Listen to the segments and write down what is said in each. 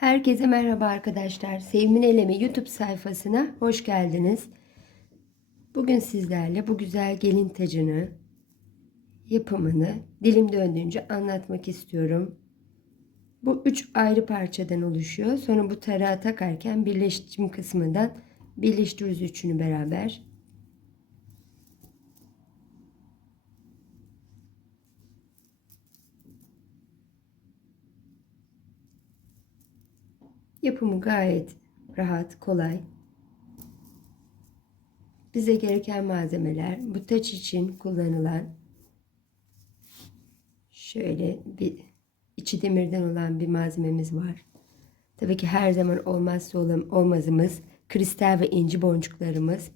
Herkese merhaba arkadaşlar. Sevmin Elemi YouTube sayfasına hoş geldiniz. Bugün sizlerle bu güzel gelin tacını yapımını dilim döndüğünce anlatmak istiyorum. Bu üç ayrı parçadan oluşuyor. Sonra bu tarağı takarken birleştim kısmından birleştiriyoruz üçünü beraber. Yapımı gayet rahat, kolay. Bize gereken malzemeler bu taç için kullanılan şöyle bir içi demirden olan bir malzememiz var. Tabii ki her zaman olmazsa olmazımız kristal ve inci boncuklarımız,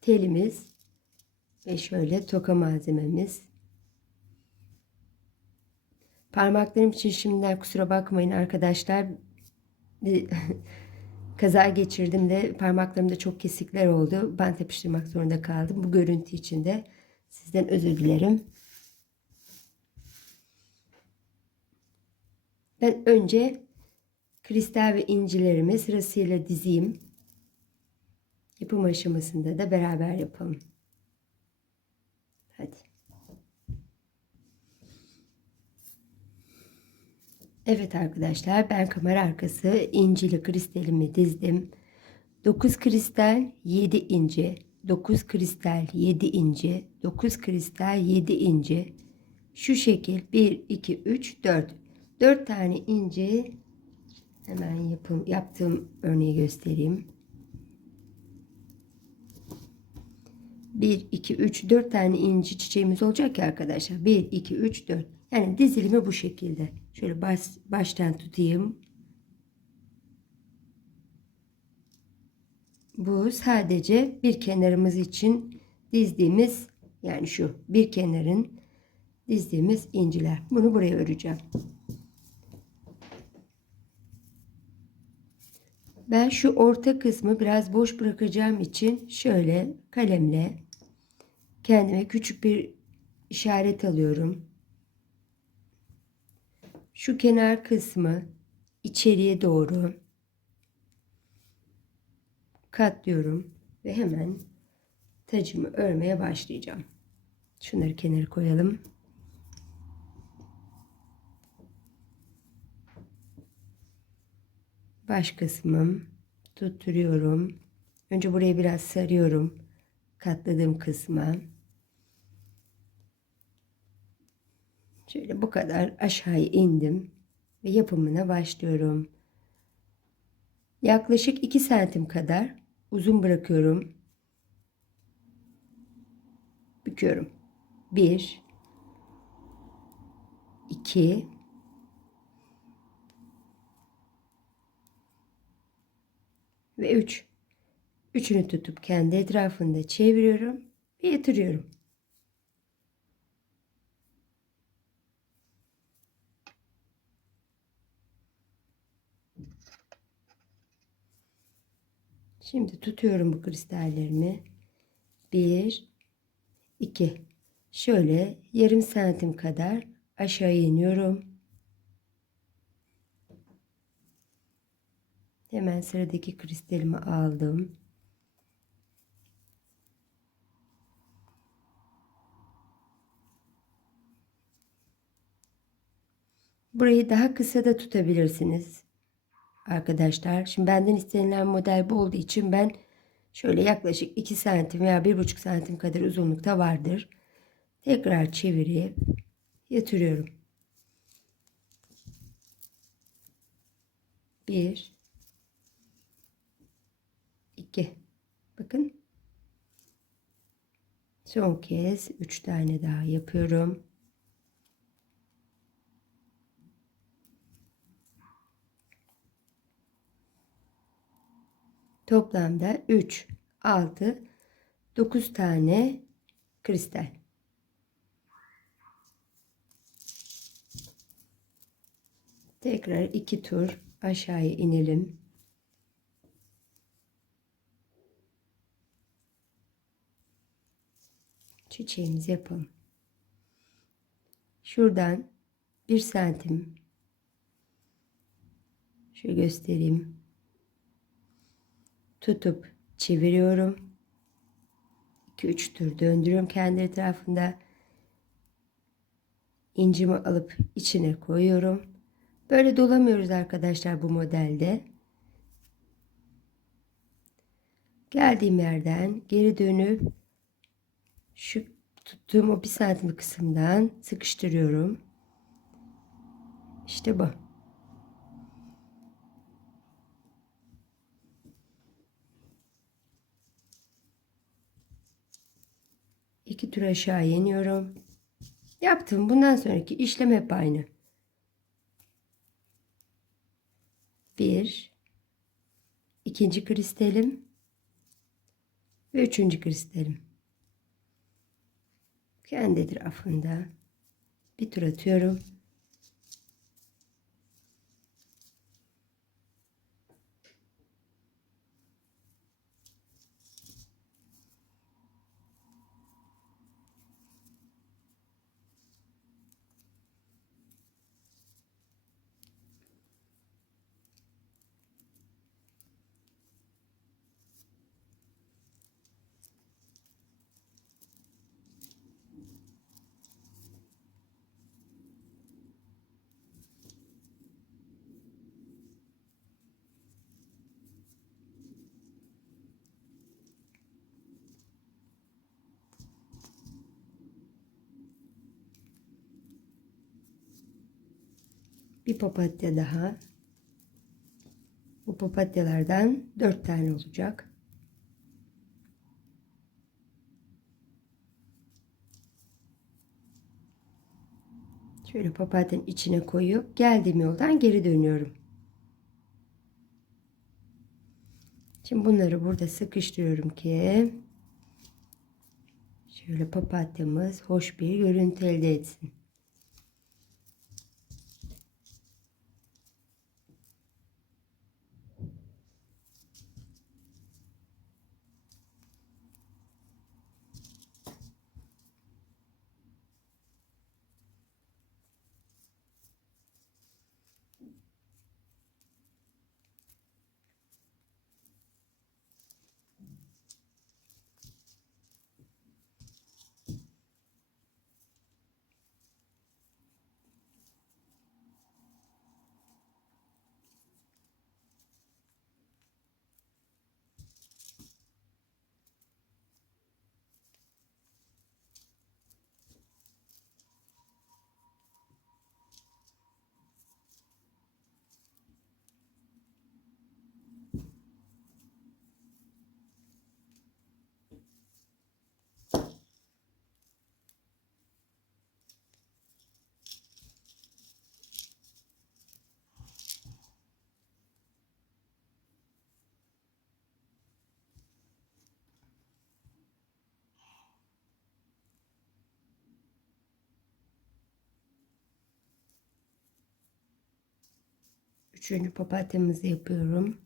telimiz ve şöyle toka malzememiz. Parmaklarım için şimdiden kusura bakmayın arkadaşlar kaza geçirdim de parmaklarımda çok kesikler oldu. Bant yapıştırmak zorunda kaldım. Bu görüntü için de sizden özür dilerim. Ben önce kristal ve incilerimi sırasıyla dizeyim. Yapım aşamasında da beraber yapalım. Hadi. Evet arkadaşlar ben kamera arkası incili kristalimi dizdim. 9 kristal 7 inci, 9 kristal 7 inci, 9 kristal 7 inci. Şu şekil 1 2 3 4. 4 tane inci hemen yapım yaptığım örneği göstereyim. 1 2 3 4 tane inci çiçeğimiz olacak ya arkadaşlar. 1 2 3 4. Yani dizilimi bu şekilde. Şöyle baş, baştan tutayım. Bu sadece bir kenarımız için dizdiğimiz yani şu bir kenarın dizdiğimiz inciler. Bunu buraya öreceğim. Ben şu orta kısmı biraz boş bırakacağım için şöyle kalemle kendime küçük bir işaret alıyorum şu kenar kısmı içeriye doğru katlıyorum ve hemen tacımı örmeye başlayacağım. Şunları kenara koyalım. Baş kısmım tutturuyorum. Önce buraya biraz sarıyorum. Katladığım kısma. Şöyle bu kadar aşağıya indim ve yapımına başlıyorum. Yaklaşık 2 santim kadar uzun bırakıyorum. Büküyorum. 1 2 ve 3. Üçünü tutup kendi etrafında çeviriyorum ve yatırıyorum. Şimdi tutuyorum bu kristallerimi. Bir, iki. Şöyle yarım santim kadar aşağı iniyorum. Hemen sıradaki kristalimi aldım. Burayı daha kısa da tutabilirsiniz arkadaşlar. Şimdi benden istenilen model bu olduğu için ben şöyle yaklaşık 2 santim veya 1,5 santim kadar uzunlukta vardır. Tekrar çevirip yatırıyorum. 1 2 Bakın. Son kez 3 tane daha yapıyorum. Toplamda 3, 6, 9 tane kristal. Tekrar iki tur aşağıya inelim. Çiçeğimizi yapalım. Şuradan bir santim Şöyle göstereyim. Tutup çeviriyorum. 2-3 tur döndürüyorum kendi etrafında. İncimi alıp içine koyuyorum. Böyle dolamıyoruz arkadaşlar bu modelde. Geldiğim yerden geri dönüp şu tuttuğum o bir santim kısımdan sıkıştırıyorum. İşte bu. İki tur aşağı iniyorum. Yaptım. Bundan sonraki işlem hep aynı. Bir, ikinci kristalim ve üçüncü kristalim. Kendi etrafında bir tur atıyorum. Bir papatya daha. Bu papatyalardan dört tane olacak. Şöyle papatyanın içine koyup geldiğim yoldan geri dönüyorum. Şimdi bunları burada sıkıştırıyorum ki şöyle papatyamız hoş bir görüntü elde etsin. Üçüncü papatyamızı yapıyorum.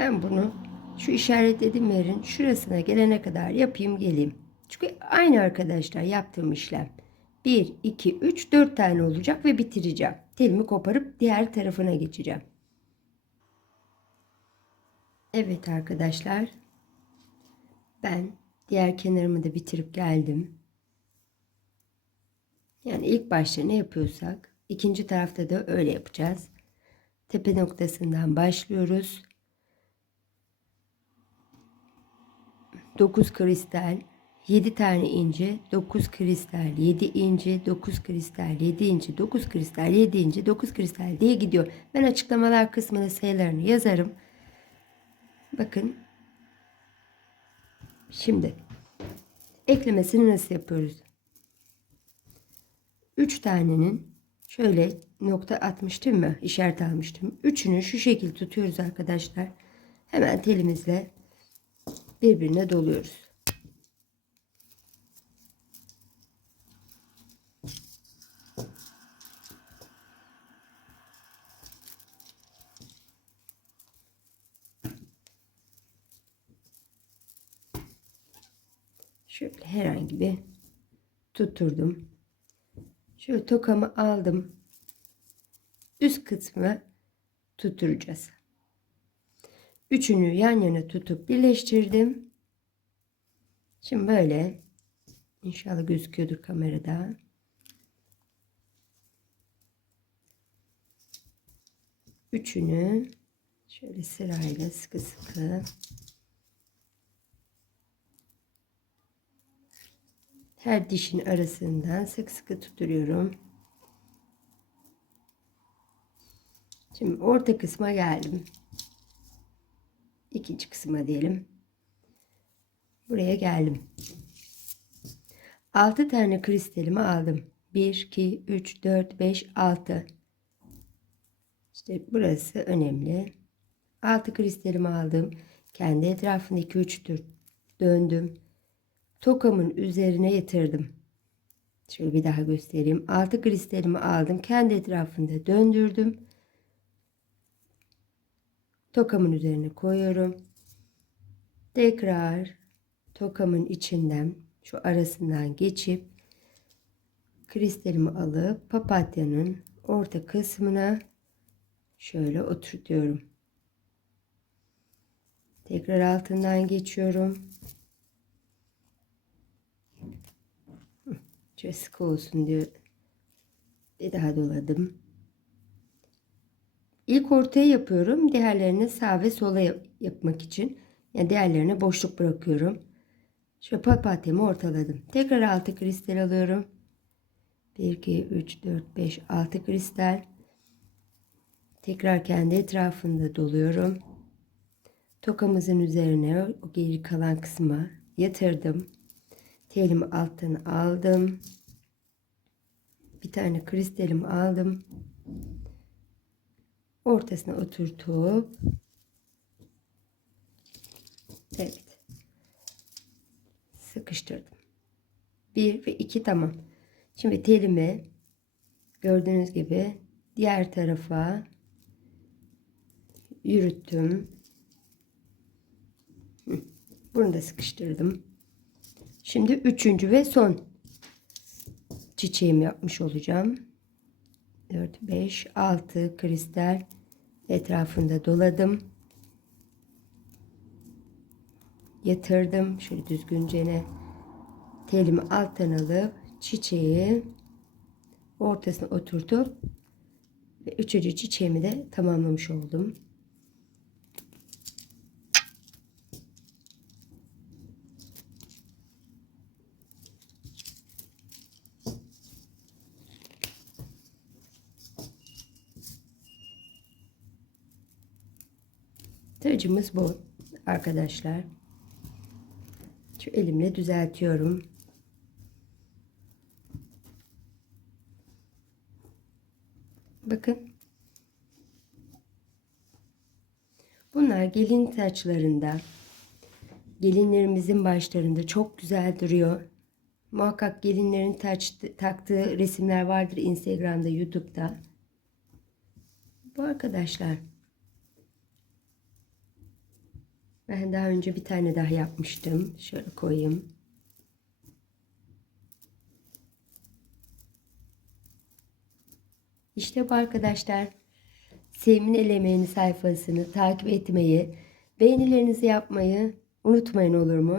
Ben bunu şu işaretlediğim yerin şurasına gelene kadar yapayım geleyim. Çünkü aynı arkadaşlar yaptığım işlem. 1, 2, 3, 4 tane olacak ve bitireceğim. Telimi koparıp diğer tarafına geçeceğim. Evet arkadaşlar. Ben diğer kenarımı da bitirip geldim. Yani ilk başta ne yapıyorsak ikinci tarafta da öyle yapacağız. Tepe noktasından başlıyoruz. 9 kristal, 7 tane inci, 9 kristal, 7 inci, 9 kristal, 7 inci, 9 kristal, 7 inci, 9 kristal diye gidiyor. Ben açıklamalar kısmına sayılarını yazarım. Bakın. Şimdi eklemesini nasıl yapıyoruz? 3 tanenin şöyle nokta atmıştım mı? İşaret almıştım. Üçünü şu şekil tutuyoruz arkadaşlar. Hemen telimizle birbirine doluyoruz. Şöyle herhangi bir tutturdum. Şöyle tokamı aldım. Üst kısmı tutturacağız. Üçünü yan yana tutup birleştirdim. Şimdi böyle inşallah gözüküyordur kamerada. Üçünü şöyle sırayla sıkı sıkı her dişin arasından sık sıkı tutturuyorum. Şimdi orta kısma geldim. İkinci kısma diyelim. Buraya geldim. 6 tane kristalimi aldım. 1, 2, 3, 4, 5, 6. İşte burası önemli. 6 kristalimi aldım. Kendi etrafında 2, 3 tur döndüm. Tokamın üzerine yatırdım. Şöyle bir daha göstereyim. 6 kristalimi aldım. Kendi etrafında döndürdüm. Tokamın üzerine koyuyorum. Tekrar tokamın içinden şu arasından geçip kristalimi alıp papatyanın orta kısmına şöyle oturtuyorum. Tekrar altından geçiyorum. Şöyle sıkı olsun diye bir daha doladım. İlk ortaya yapıyorum. Diğerlerini sağ ve sola yap yapmak için. Yani diğerlerine boşluk bırakıyorum. Şöyle papatyamı ortaladım. Tekrar 6 kristal alıyorum. 1, 2, 3, 4, 5, 6 kristal. Tekrar kendi etrafında doluyorum. Tokamızın üzerine o geri kalan kısma yatırdım. Telimi alttan aldım. Bir tane kristalimi aldım. Ortasına oturtup evet sıkıştırdım. Bir ve iki tamam. Şimdi telimi gördüğünüz gibi diğer tarafa yürüttüm. Bunu da sıkıştırdım. Şimdi üçüncü ve son çiçeğimi yapmış olacağım. 4, 5, 6 kristal etrafında doladım. Yatırdım. Şöyle düzgünce telimi alttan alıp çiçeği ortasına oturtup ve üçüncü çiçeğimi de tamamlamış oldum. Tacımız bu arkadaşlar. Şu elimle düzeltiyorum. Bakın. Bunlar gelin taçlarında, gelinlerimizin başlarında çok güzel duruyor. Muhakkak gelinlerin taç, taktığı resimler vardır Instagram'da, YouTube'da. Bu arkadaşlar. Ben daha önce bir tane daha yapmıştım. Şöyle koyayım. İşte bu arkadaşlar. Sevmin El sayfasını takip etmeyi, beğenilerinizi yapmayı unutmayın olur mu?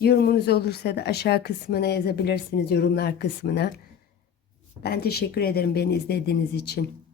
Yorumunuz olursa da aşağı kısmına yazabilirsiniz yorumlar kısmına. Ben teşekkür ederim beni izlediğiniz için.